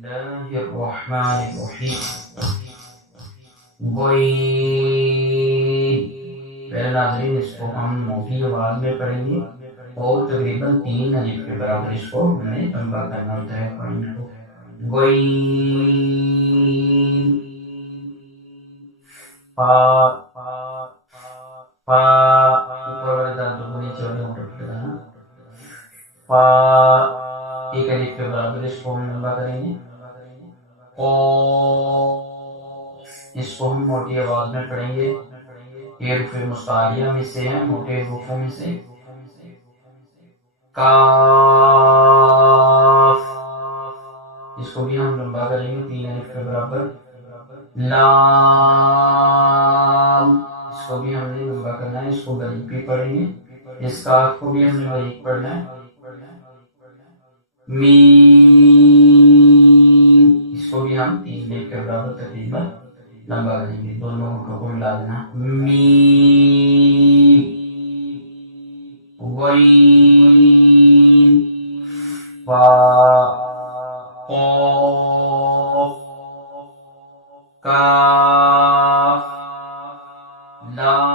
الله الرحمن الرحیم. غین. پہلے ناظرین اس کو ہم موٹی آواز میں پڑھیں گے اور تقریباً 3 الف کے برابر اس کو ہم نے لمبا کرنا ہوتا ہے قرآن کو. غین. پا. پا اوپر والے دانتوں کو نیچے والے اوپر پہ لانا. پا ایک الف کے برابر اس کو ہم لمبا کریں گے. اس کو ہم موٹی آواز میں پڑھیں گے. یہ حروف مستعلیہ میں سے ہیں، موٹے حروفوں میں سے. کاف. اس کو بھی ہم لمبا کریں گے 3 الف کے برابر. لام. اس کو بھی ہم نے لمبا کرنا ہے، اس کو باریک بھی پڑھیں گے. اس کاف کو بھی ہم نے باریک پڑھنا ہے. میم. اس کو بھی ہم 3 الف کے برابر تقریباً لمبا کریں گے. دونوں کو ملا دینا. میم. غین. فا. قاف. کاف. لام.